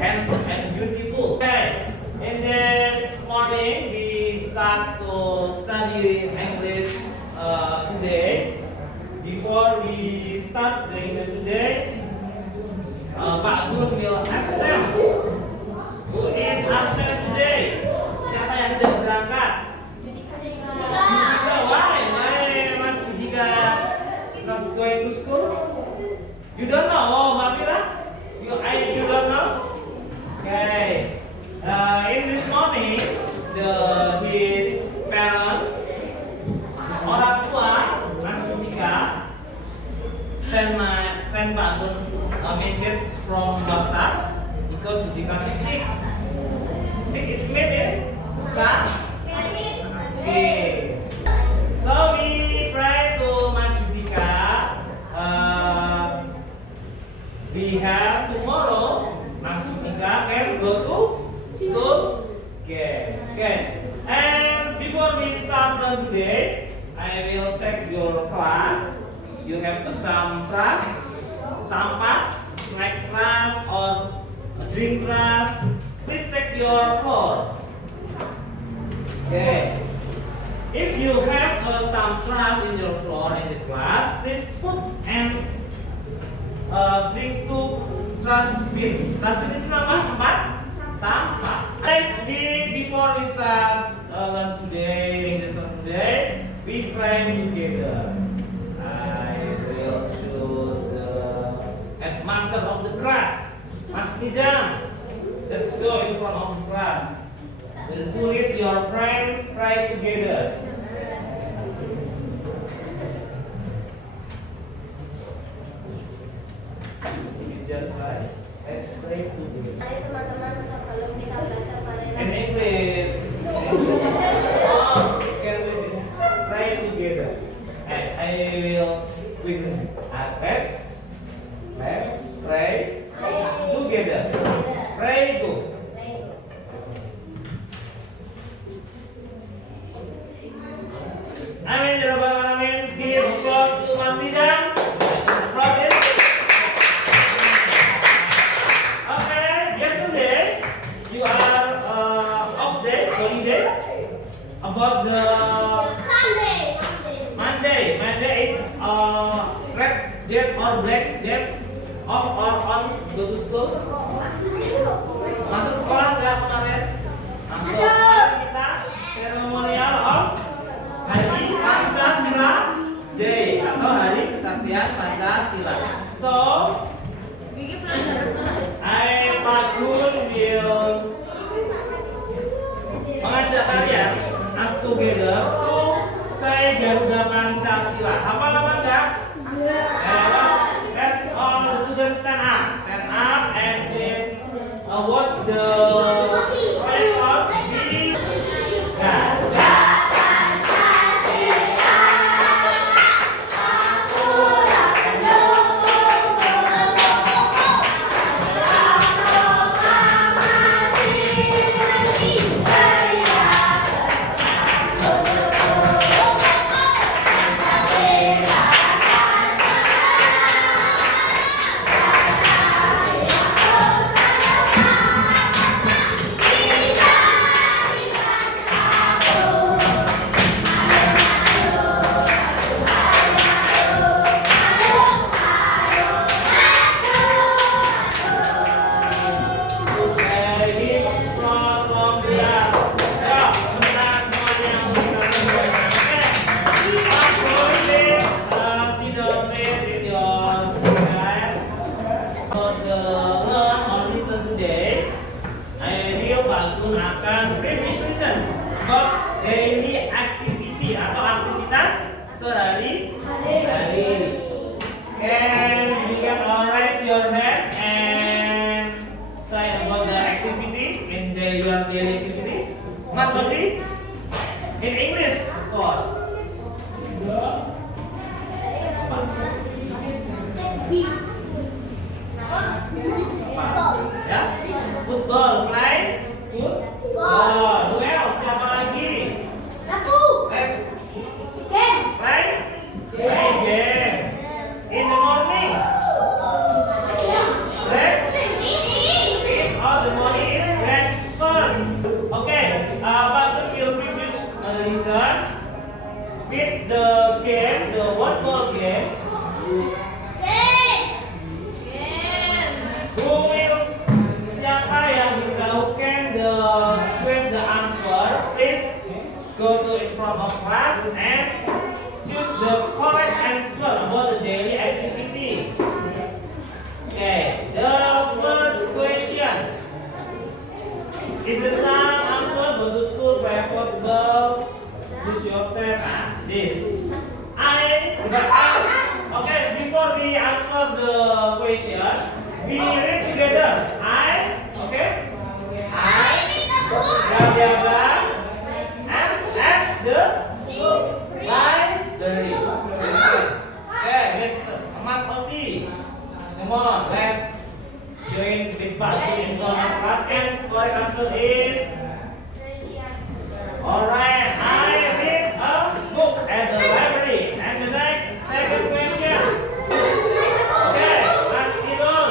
handsome and beautiful. Okay, in this morning we start to study English today. Before we start the English today, Pak Gun will absent. Who is absent today? Siapa yang tidak berangkat? Judika. Why? Mas Judika not going to school? You don't know? Oh, Mafira? You don't know? Okay. In this morning, his parents, orang tua Mas Judika, send Pak Gun a message from WhatsApp because Judika sick. Sick is means okay. So we pray to Mas Judika. We have tomorrow Mas Judika can go to school. Okay. And before we start today, I will check your class. You have some class, sampah, snack class, or drink class. Please check your floor. Okay. If you have some trash in your floor in the class, please put and bring to trash bin. Trash bin is tempat sampah. Next week, before we start learn today, English today, we pray together. I will choose the headmaster of the class, Mas Nizam. Let's go in front of the class. Then pull it your friend, pray together. You just say, let's pray together. Teman-teman, sebelum kita belajar In English. Oh, you can do this. Pray together. And I will with let's pray together. Pray to. Amin ya rabbal alamin. Give applause to Mas Nizam. Proses. Okay, yesterday you are off day, holiday. About the Monday. Monday is red date or black date. Off or on go to school. Masuk sekolah nggak kemarin? Masuk. Hari kita seremonial of Hari Pancasila Day atau Hari Kesaktian Pancasila. So, Pak Gun will mengajak kalian us together to say Garuda Pancasila. Hafal apa enggak? Let's all the students stand up and please watch the flag of the Garuda. Akan revision about daily activity atau aktivitas sehari-hari. And you can raise your hand and say about the activity in your daily activity. Mas Basi, in English, of course. Ya, football, play. Who else? Siapa lagi? Let's play game. In the morning. Break. Eat or front of class and choose the correct answer about the daily activity. Okay, the first question is the same answer. Go to school, play football, choose your turn. This. Okay, before we answer the question, we read together. Okay? Blah blah blah. At the library. Okay, Mas Osi. Come on, let's join the party in class. And correct answer is alright. I read a book at the library. And the next second question. Okay, Mas Irul.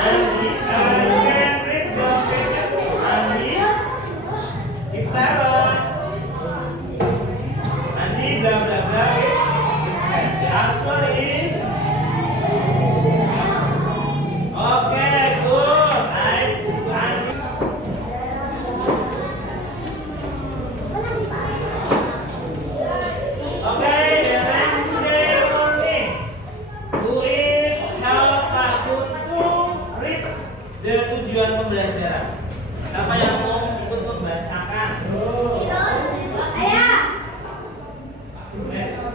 And you can read the question. Keep silent. And blah blah blah. The answer is okay. Good. Okay. The next day morning, who is help Pak Gun to read the tujuan pembelajaran? Siapa yang mau ikut membacakan?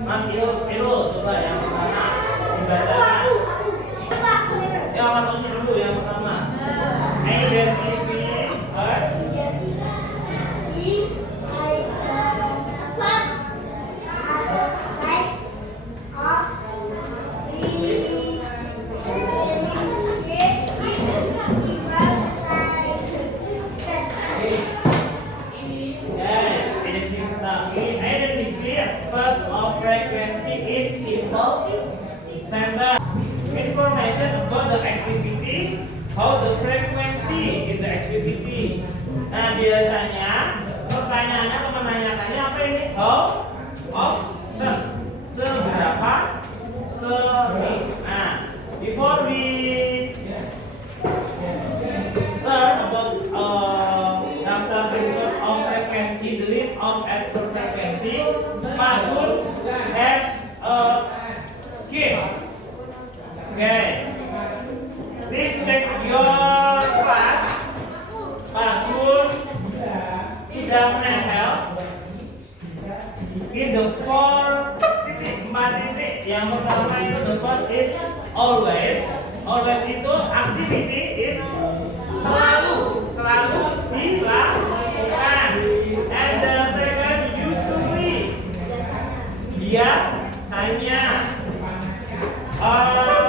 Mas Irul, coba yang pertama dibacakan. Ya, Mas Osi dulu yang pertama. Identify part of frequency in simple sentence. Information about the activity, how the frequency in the activity. Nah, biasanya pertanyaannya atau menanyakannya apa ini? How often? Seberapa sering? Nah, before we learn about of frequency, the list of active frequency, Pak Gun has a game. Okay. Please check your class. Pak Gun sudah menempel in the 4 titik. Yang pertama itu the first is always. Always itu activity is selalu dilakukan. And the second usually, biasanya.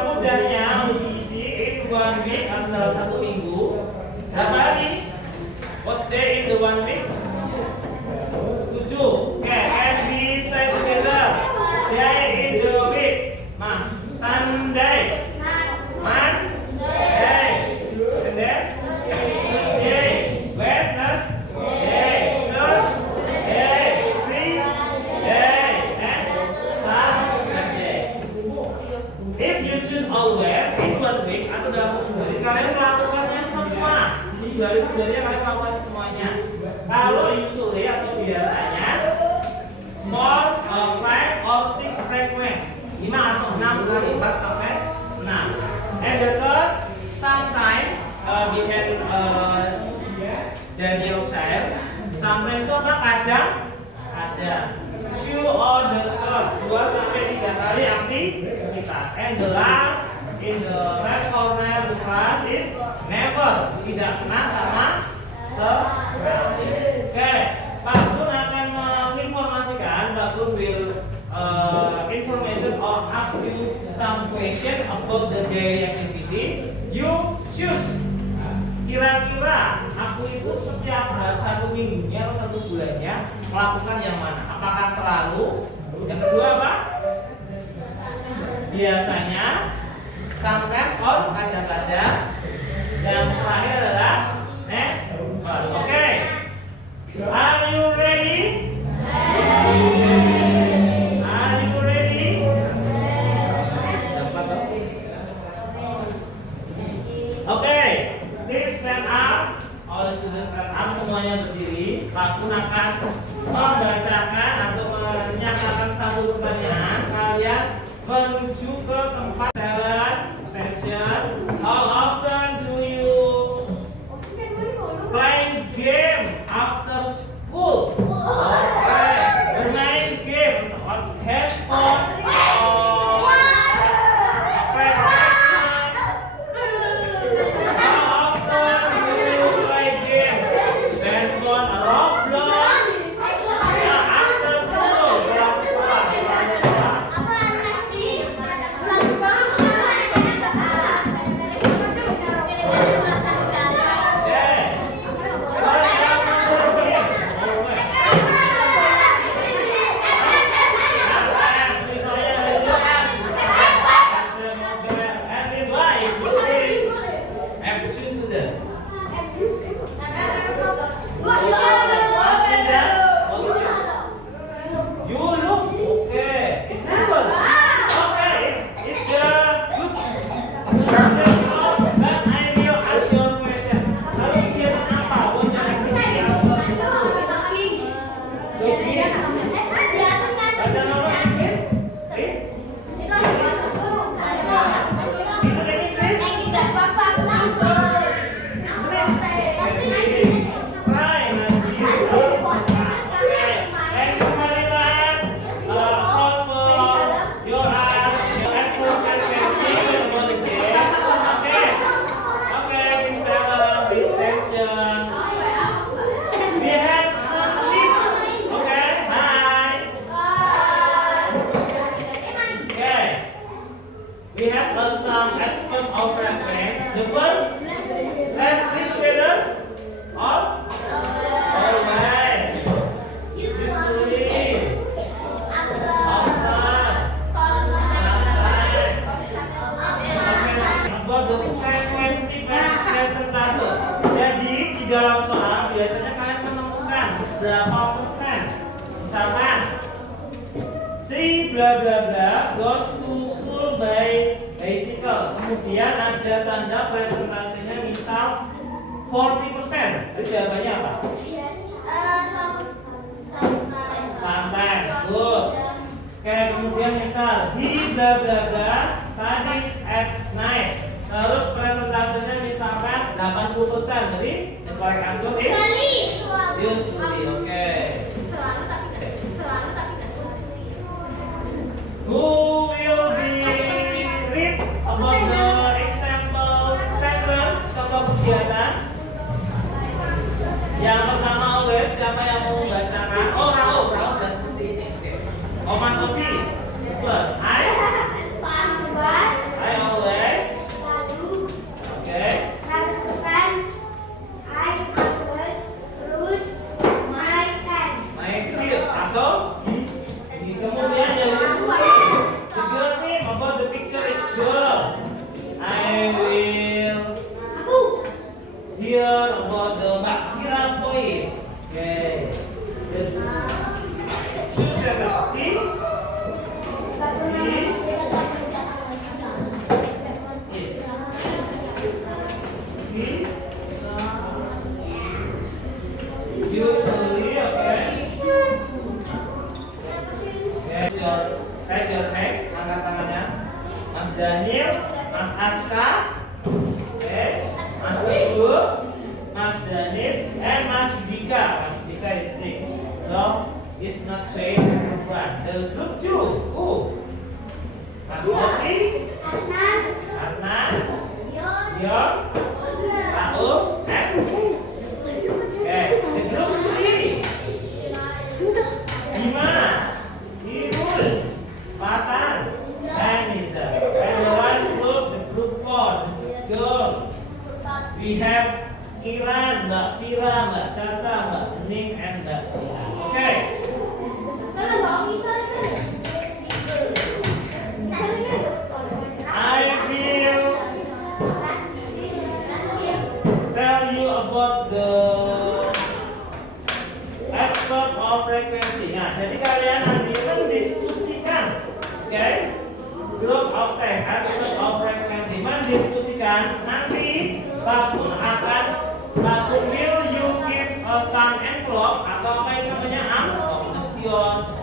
Mudahnya diisi in 1 week atau dalam 1 minggu. Berapa hari? What day in the 1 week? 7. Okay, and we say together. Day in the week. Nah, Sunday, Monday, and then Tuesday, Wednesday, Thursday, Friday, and Saturday. If you choose always in 1 week atau dalam 7 hari, kalian melakukannya semua. 7 hari kalian melakukan semuanya. Kalau usually atau biasanya 4, 5 or 6 frequency, 5 atau 6 kali 4 sampai 6. And the third, sometimes we can Daniel child. Sometimes itu apa? Kadang ada. 2 or the third, 2 sampai 3 kali aktivitas. And the last in the left corner the class is never, tidak pernah sama sekali. Oke, Pak Gun akan menginformasikan. Pak Gun will information or ask you some question about the daily activity. You choose. Kira-kira aku itu setiap 1 minggunya atau 1 bulannya melakukan yang mana? Apakah selalu? Yang kedua apa? Biasanya, sometimes or kadang-kadang. Yang terakhir adalah never. Oke. Are you ready? Are you ready? Okay. Please stand up. All students. Empat, seven, attention. How often do you play game after school? Okay, bermain game on handphone or PlayStation. How often do you play game? Handphone or Roblox? Ya, after school, setelah sekolah, setelah sekolah. We have some adverb of reference. The first, let's read together. All, always, usually, about the frequency presentase. Jadi di dalam soal biasanya kalian menemukan berapa persen. Misalkan, si bla bla bla goes to school by bicycle. Kemudian ada tanda presentasinya misal 40%. Itu jawabannya apa? Santai. Good. Oke, kemudian misal he bla bla bla studies at night. Terus presentasinya misalkan 80%. Jadi the correct answer is usually. Oke. Who will be read about the example sentence contoh kegiatan? Yang pertama always, siapa yang mau membacakan? Oh, Raul dan seperti ini. Oke. Oh, Mas Rosi. Plus, I always. Oke. My kecil atau di kemudian yang the girl name about the picture is girl. I will hear about the Mbak Kira voice. Okay. Choose the C. C. Usually, okay. Raise your hand, angkat tangannya. Mas Daniel, Mas Aska, okay. Mas Teguh, Mas Danis, and Mas Dika. Mas Dika is 6. So, it's not change group 1. The group 2. Who? Mas Rosi, Adnan, Dion, Raul, and okay. The group 3. Bima, Irul, Fatan, and Nisa. And the last group, the group 4, the girl. We have Kiran, Mbak Fira, Mbak Caca, Mbak Ning, and Mbak Cina. Okay. I will tell you about the adverb of frequency. Nah, jadi kalian nanti mendiskusikan, okay? Group of text, adverb of frequency, mendiskusikan. Nanti Pak will you give some envelope atau apa yang namanya amplop, question,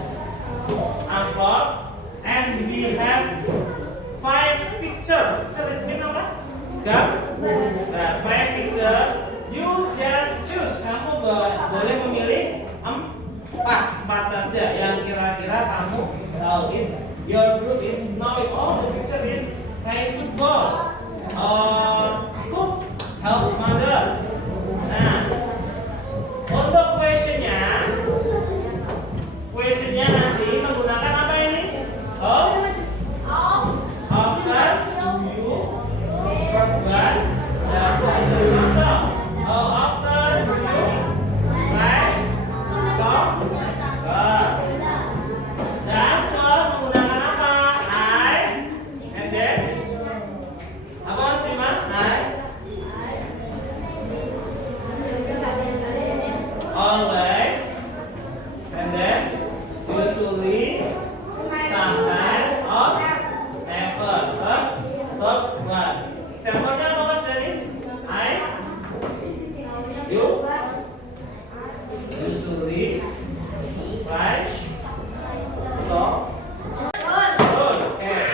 amplop, and we have five picture. Picture is mean apa? Gambar. Five picture. You just choose. Kamu boleh memilih empat saja yang kira-kira kamu tahu. Your group is knowing all the picture is playing football or cook, help mother. Nah, untuk questionnya nanti menggunakan apa ini? After you forgot contoh. After you write some dan soal menggunakan apa? I and then apa Mas Bima? Always and then usually sometimes or never. Terus verb one. Example-nya apa Mas Dennis? I, you, usually, right, so, good. Okay.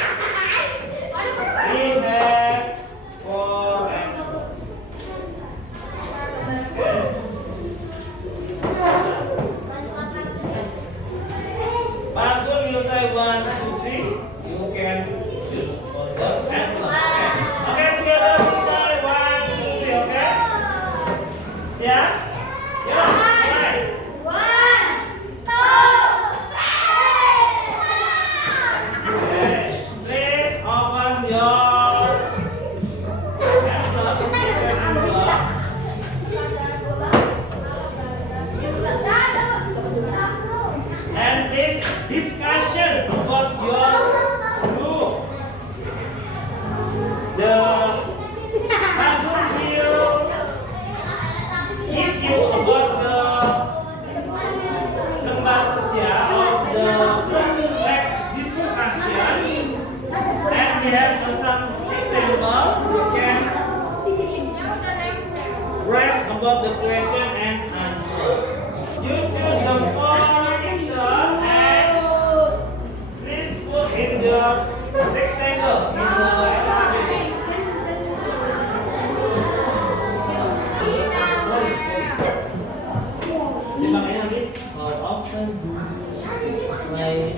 We have four and Bagus, you say 1, 2, 3. You can choose for the and one. Okay, together we say 1, 2, 3. Okay. Siap? Yuk, mulai. Okay. Please open your envelope. And this discussion about your group. The Bagus will give you about the lembar kerja of the next discussion, and we have some example. You can write about the question and answer. You choose the four picture and please put in the rectangle in the alphabet. Dipakai nanti how often do I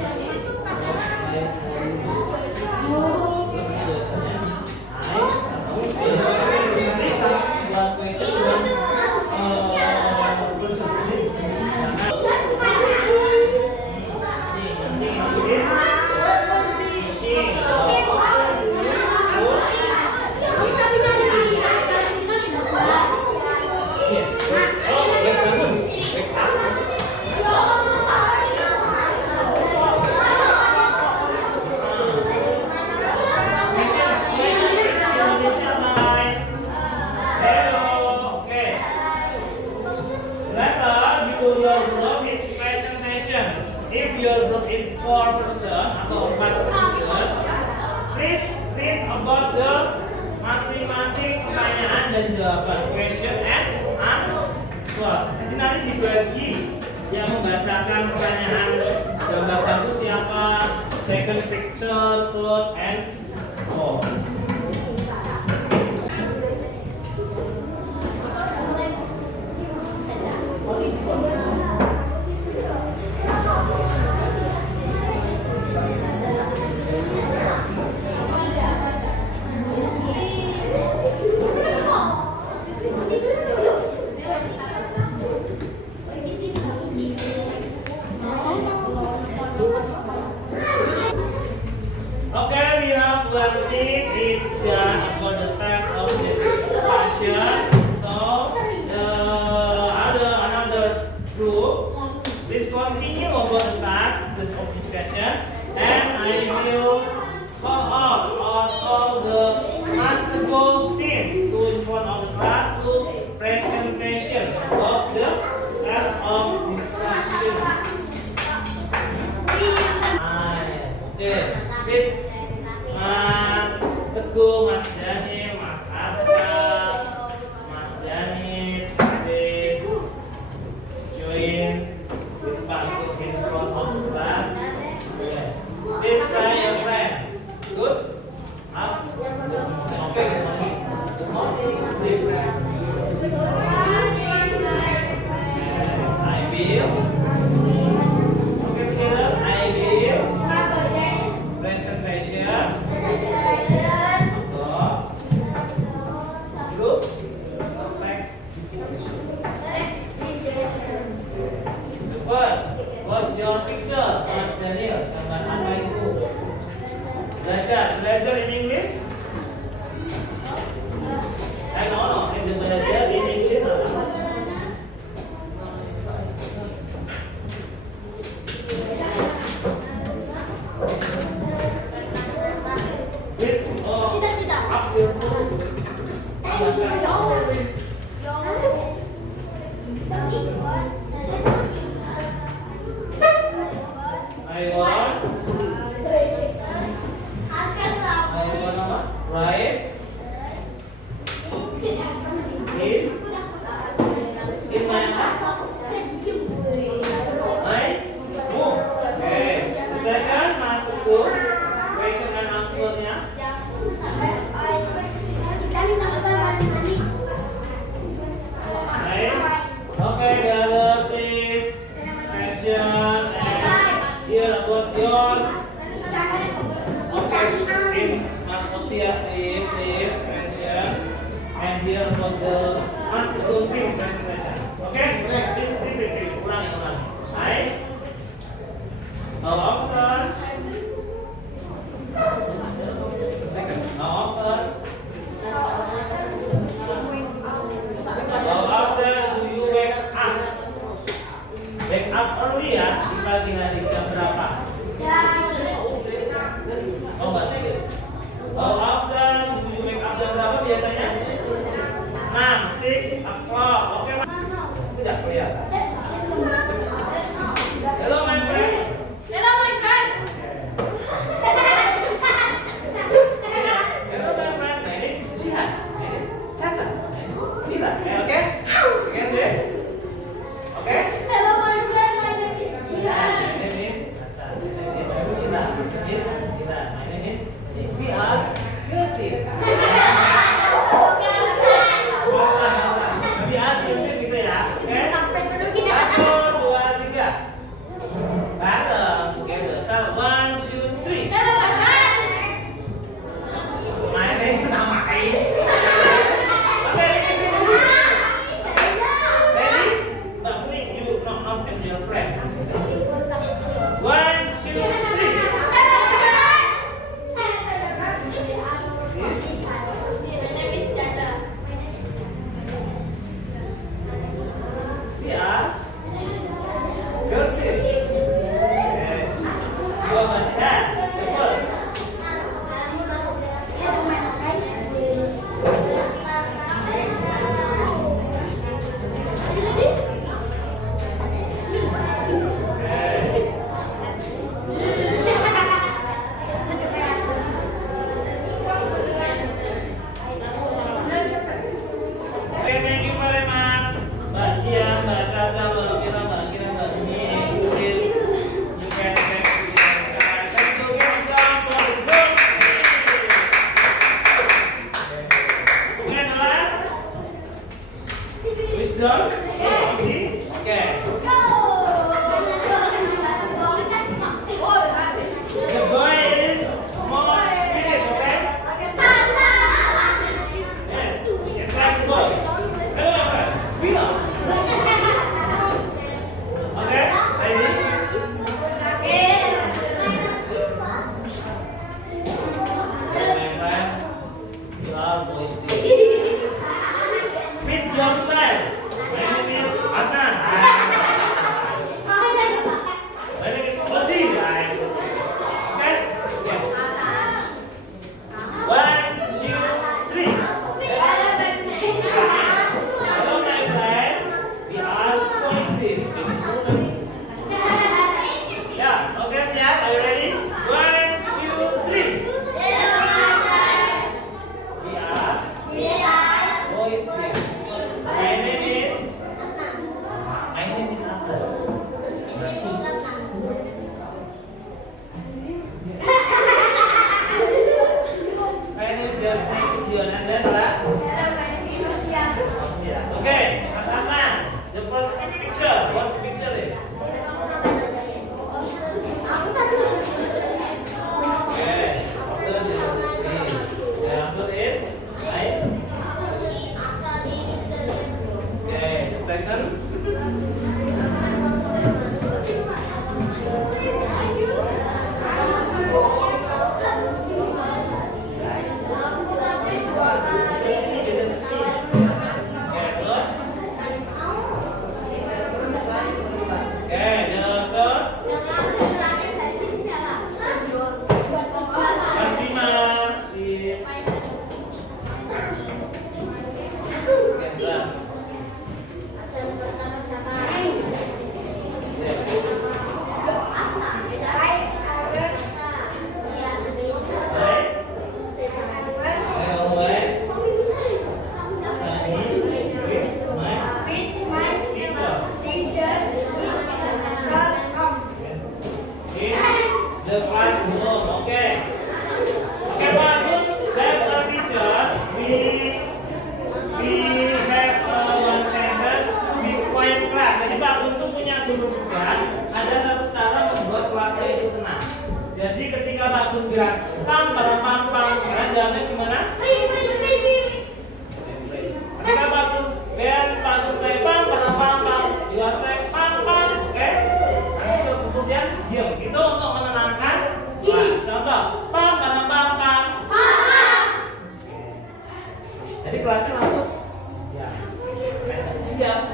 If your group is 4 person atau 4 student, please read about the masing-masing pertanyaan dan jawaban, question and answer. Nanti dibagi yang membacakan pertanyaan gambar satu siapa, second picture, third and fourth. Okay, we have learning is done about the test of this discussion. So another group, please continue about the task of discussion, and I will call out or call the basketball team to in front of the class to presentation of the test of discussion. Okay, please. Mas Teguh, Mas Dani, Mas Aska, Mas Danis, please join with Pak in front of the class. Please say your friend. Good. Oh, Cita-cita. up your foot. I want right in my move. Okay. Second, master two. Question and answer-nya. Right. Okay, the other please. Question and here about your okay. In Mas Osias, please question and here about the master two things presentation. Okay, please repeat. Ulangi. Right. How often? How often? How often do you wake up? Wake up early ya di pagi hari jam berapa? Oh enggak. How often do you wake up jam berapa biasanya? 6 o'clock. Oke, Mas. Tidak kelihatan. Hello my friend. Hello my friend. My name is Jihan. My name is Caca. My name is Mira. Okay? Again, deh. Okay? Hello my friend, my name is My Jihan. name is Caca. My name is Mira. My name is we are creative. We are creative gitu ya. Oke? Sampai dulu kita. 1, 2, 3. Bareng together. So, 1, 2, 3. Hello my friend. My name is Namais. Ready? But please you not and your friend. 1, 2, 3. My name is Jaja. We are girlfriend. Okay. Oh, my dad. The first. Okay. Okay, thank you very much. Mbak Jian, Mbak Caca, Mbak Mira, Mbak Kira, Mbak Dini. Please, you can take the time. Thank you, guys, for the group. Okay, the last. Wisdom. See? Okay. The boy is more spirit, okay? Yes, it's like the boy. Hello, my friend. Mira. Okay, ready? My friend, you are boy still. Fits your style. My name is Adnan. My name is Osim, guys. Okay? Yeah. 1, 2, 3. Hello, my friend. We are boy still. Yeah. Okay, siap. Are you ready? 1, 2, 3. We are boy still. My name is Abdul. My name is Dion. And then last. Okay, Mas Adnan. The first picture. What picture is? Okay. The answer is right. Okay. Second. Jadi kelasnya langsung ya kayak siap.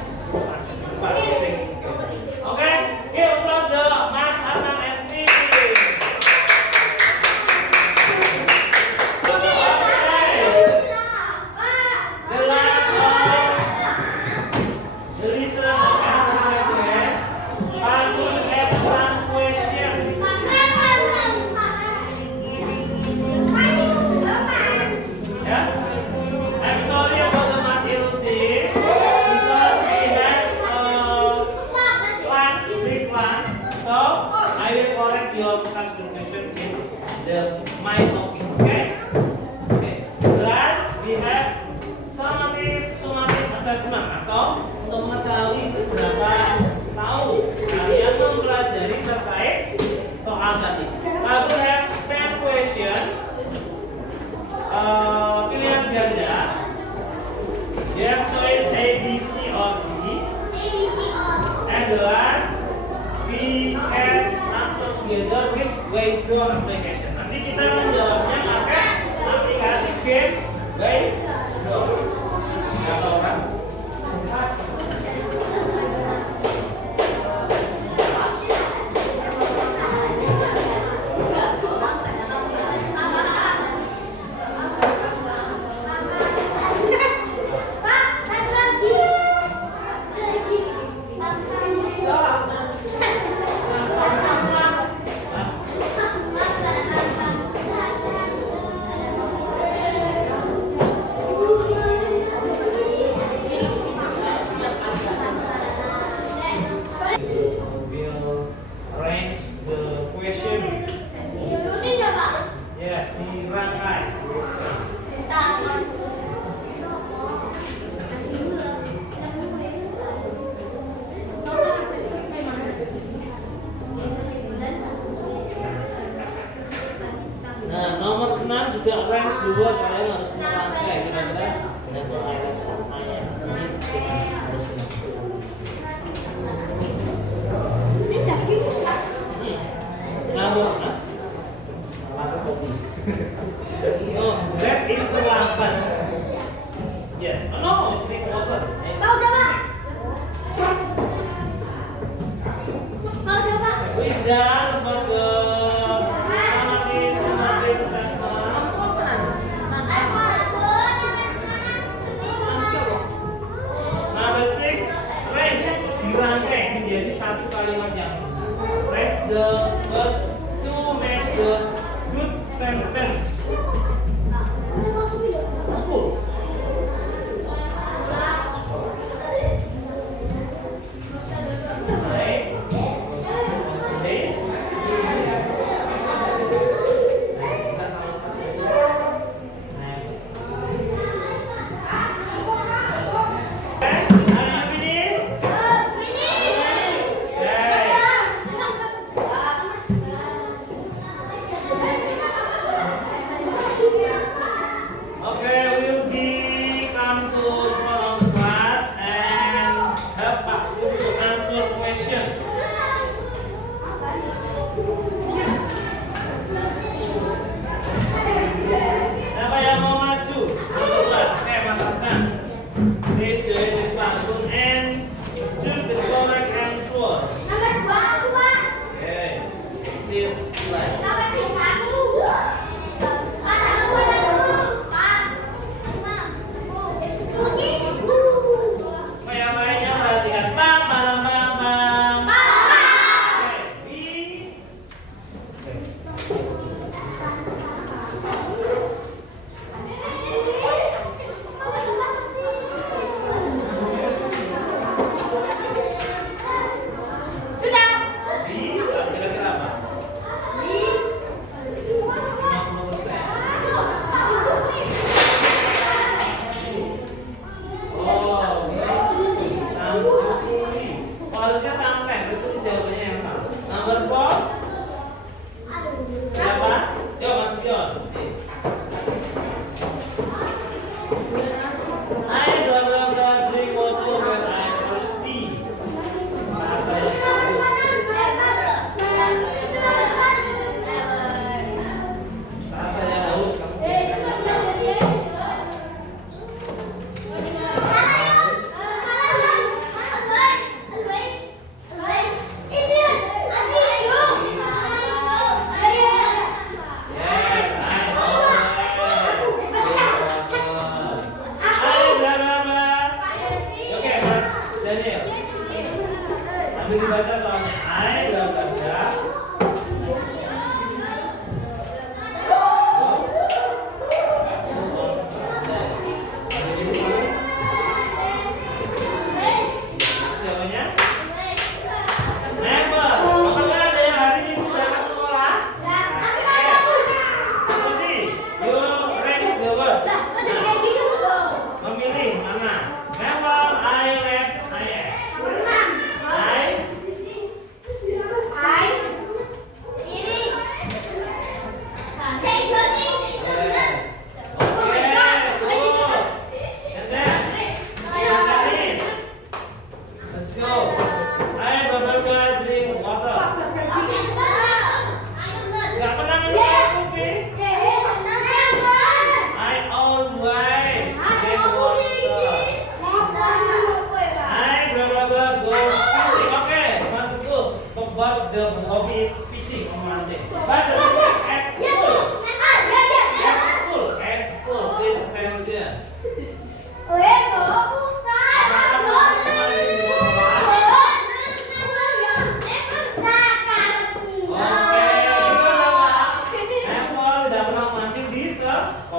Oke, give applause the Mas Anang SD. The last one, the listener and language. I will have one question. Yeah, I'm sorry about the Mas Ilsi because we have class break class. So I will correct your class question in the my office. Okay? Okay. Class we have summative assessment atau untuk mengetahui seberapa tahu kalian mempelajari terkait soal tadi. I will have 10 question. Pilihan ganda. You have choice A, B, C, or D. And the last, we can answer together with Waygo application. Nanti kita menjawabnya pakai aplikasi game Waygo. Berapa orang? We'll arrange the question. Yes, dirangkai. Nah, nomor 6 juga range 2 kalian harus merangkai kira-kira dan berayat pertanyaan ini harus ngawur, nah? Oh, that is the lambat. Yes. Oh no, you drink water. Who's done about the summative assessment?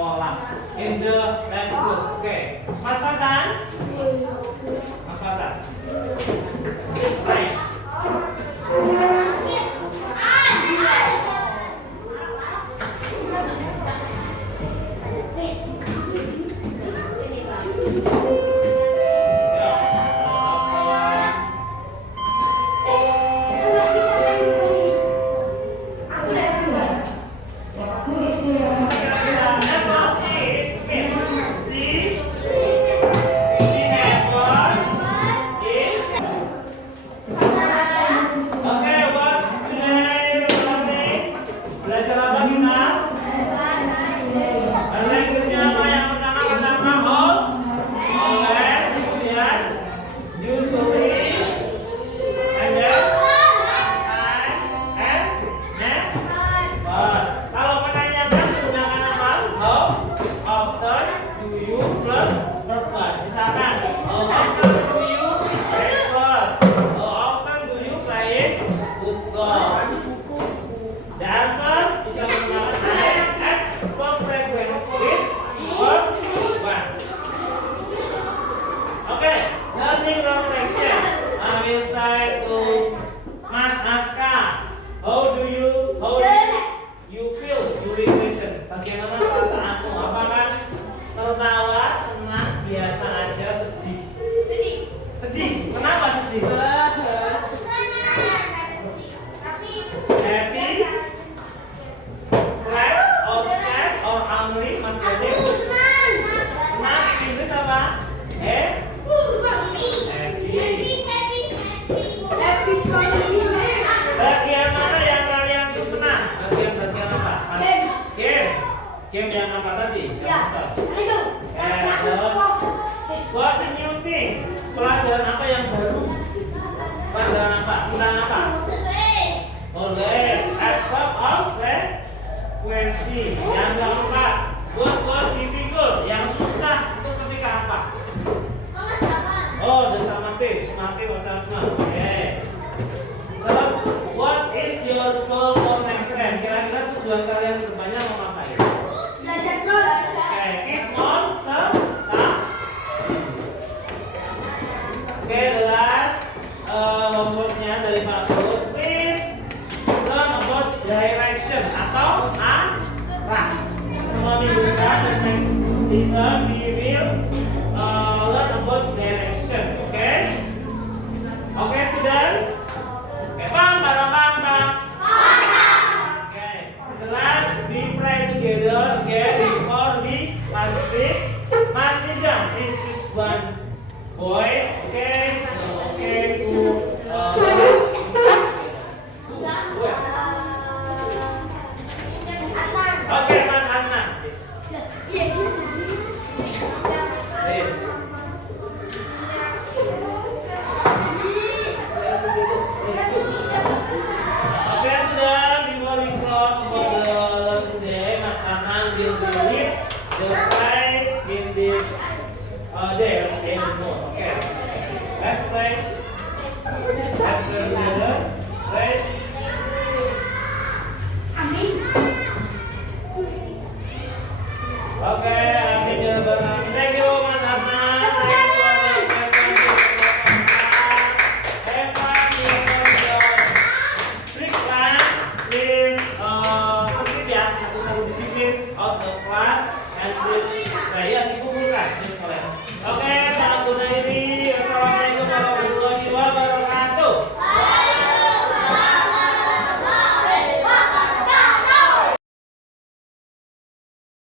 sekolah. In the neighborhood. Oke. Mas Fatan. Mas Fatan. Right. Bagaimana perasaanmu? Apakah tertawa, senang, biasa aja, sedih? Sedih. Kenapa sedih? Happy, glad, or sad, or angry, Mas Dede? Senang, Inggris apa? Bagian mana yang kalian tuh senang? Bagian apa? Game yang apa tadi? What the new thing? Pelajaran apa yang baru? Pelajaran apa? Tentang apa? Always. Adverb of frequency. Yang keempat, what was difficult? Yang susah itu ketika apa? Oh, the summative. Oke. Terus, what is your goal for next time? Kira-kira tujuan kalian ke depannya mau ngapain? Oke, keep on Oke, the last homeworknya dari Pak Bud. Please learn about direction atau arah. Semua minggu depan dan next lesson we will learn about direction. Oke? Oke, student? Oke, pam. Oke, the last we pray together again before we speak. Mas Nizam, this is one boy. Okay, so okay to okay, Mas Adnan. Yes. Okay, sudah before we close for the today, Mas Adnan will read the play in this day anymore. Okay, let's play. Let's play together. Play. Okay, Amin jangan bareng. Thank you, Mas Adnan. Thank you for the present. Have fun in your strict class. Please, tertib ya, satu-satu disiplin out of class and please, saya dikumpulkan. Oke.